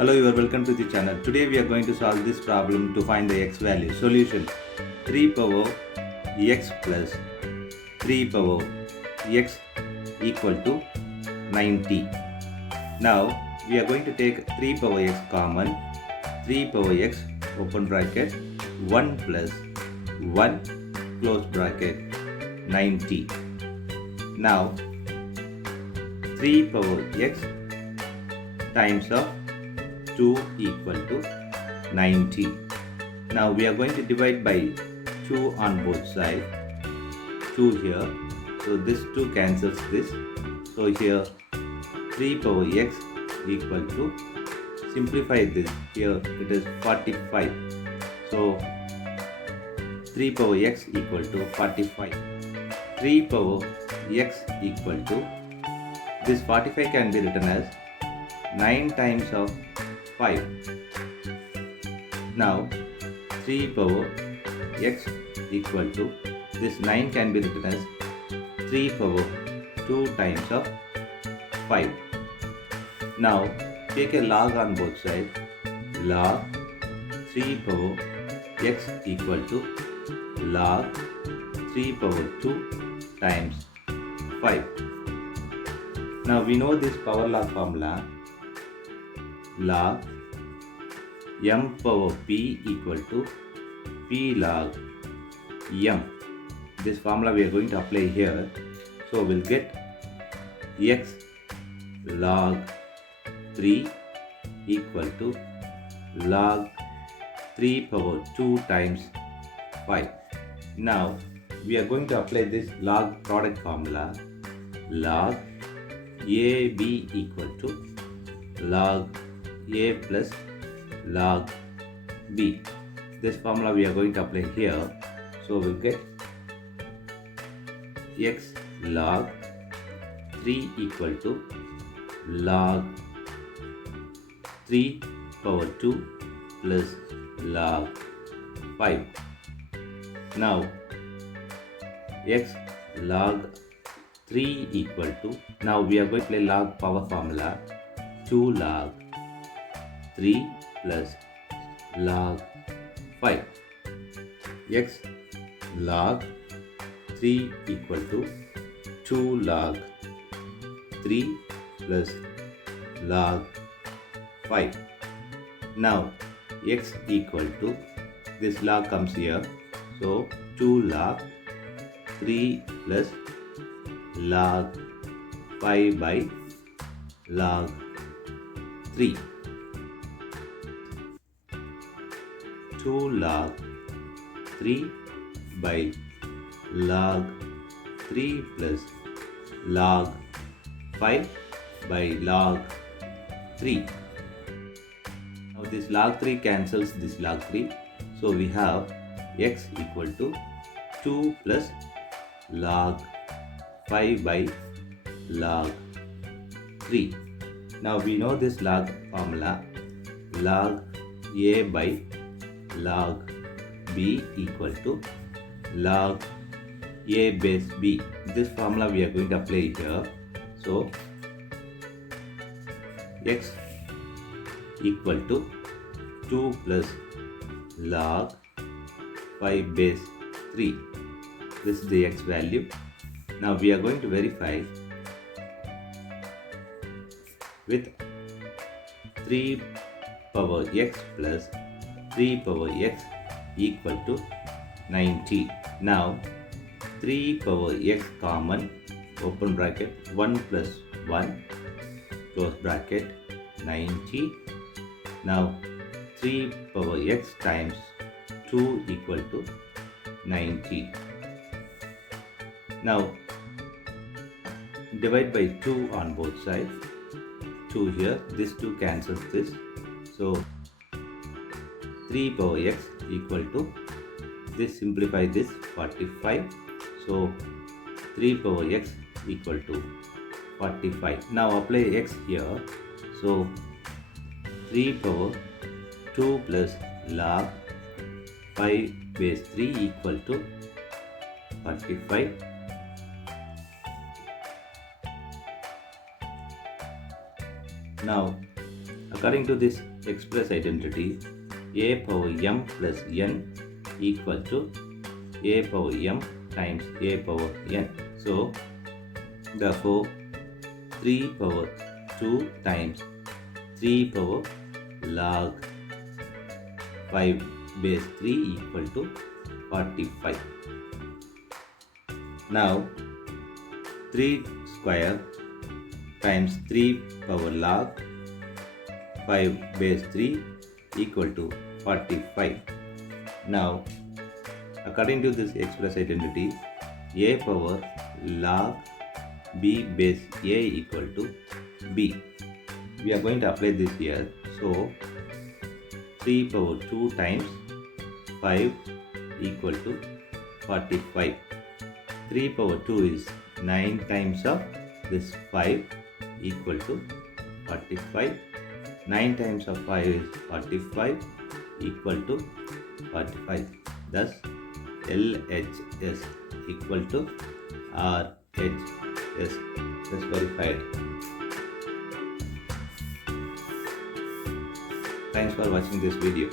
Hello, you are welcome to the channel. Today we are going to solve this problem to find the x value. Solution: 3 power x plus 3 power x equal to 90. Now we are going to take 3 power x common. 3 power x open bracket 1 plus 1 close bracket 90. Now 3 power x times of 2 equal to 90. Now we are going to divide by 2 on both sides. 2 here. So this 2 cancels this. So here 3 power x equal to, simplify this, here it is 45. So 3 power x equal to 45. 3 power x equal to, this 45 can be written as 9 times of 5. Now 3 power x equal to, this 9 can be written as 3 power 2 times of 5. Now take a log on both sides. Log 3 power x equal to log 3 power 2 times 5. Now we know this power law formula. Log m power p equal to p log m. This formula we are going to apply here. So we'll get x log 3 equal to log 3 power 2 times 5. Now we are going to apply this log product formula. Log ab equal to log a plus log b. This formula we are going to apply here. So we'll get x log 3 equal to log 3 power 2 plus log 5. Now x log 3 equal to, now we are going to play log power formula. 2 log 3 plus log 5. X log 3 equal to 2 log 3 plus log 5. Now x equal to, this log comes here. So 2 log 3 plus log 5 by log 3. 2 log 3 by log 3 plus log 5 by log 3. Now this log 3 cancels this log 3. So we have x equal to 2 plus log 5 by log 3. Now we know this log formula. Log a by log b equal to log a base b. This formula we are going to apply here. So x equal to 2 plus log 5 base 3. This is the x value. Now we are going to verify with 3 power x plus 3 power x equal to 90. Now 3 power x common, open bracket 1 plus 1 close bracket 90. Now 3 power x times 2 equal to 90. Now divide by 2 on both sides. 2 here, this 2 cancels this. So 3 power x equal to, this simplify this, 45. So 3 power x equal to 45. Now apply x here. So 3 power 2 plus log 5 base 3 equal to 45. Now According to this express identity, a power m plus n equal to a power m times a power n. So, therefore, 3 power 2 times 3 power log 5 base 3 equal to 45. Now, 3 square times 3 power log 5 base 3 equal to 45. Now, according to this express identity, a power log b base a equal to b. We are going to apply this here. So, 3 power 2 times 5 equal to 45. 3 power 2 is 9 times of this 5 equal to 45. 9 times of 5 is 45 equal to 45. Thus, LHS equal to RHS is verified. Thanks for watching this video.